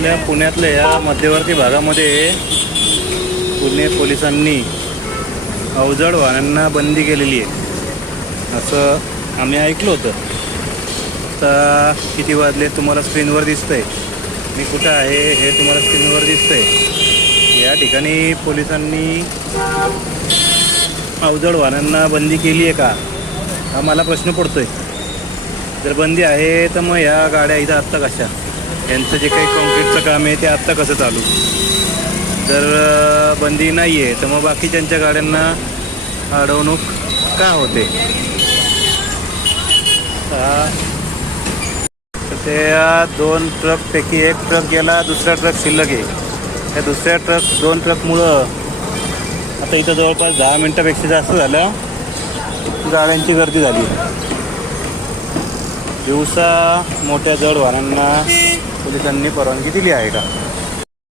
आपल्या पुण्यातल्या या मध्यवर्ती भागामध्ये पुणे पोलिसांनी अवजड वाहनांना बंदी केलेली आहे असं आम्ही ऐकलं होतं. आता किती वाजले तुम्हाला स्क्रीनवर दिसतंय. मी कुठं आहे हे तुम्हाला स्क्रीनवर दिसतंय. या ठिकाणी पोलिसांनी अवजड वाहनांना बंदी केली आहे का हा मला प्रश्न पडतोय. जर बंदी आहे तर मग ह्या गाड्या इथं आत्ता कशा, यांचं जे काही कॉन्क्रीटचं काम आहे ते आत्ता कसं चालू. जर बंदी नाही आहे तर मग बाकीच्यांच्या गाड्यांना अडवणूक का होते. तर त्या 2 ट्रकपैकी एक ट्रक गेला, दुसरा ट्रक शिल्लक आहे. त्या दुसऱ्या दोन ट्रकमुळं आता इथं जवळपास 10 मिनटापेक्षा जास्त झालं गाड्यांची गर्दी झाली. दिवसा मोठ्या जड वाहनांना पोलिसांनी परवानगी दिली आहे का?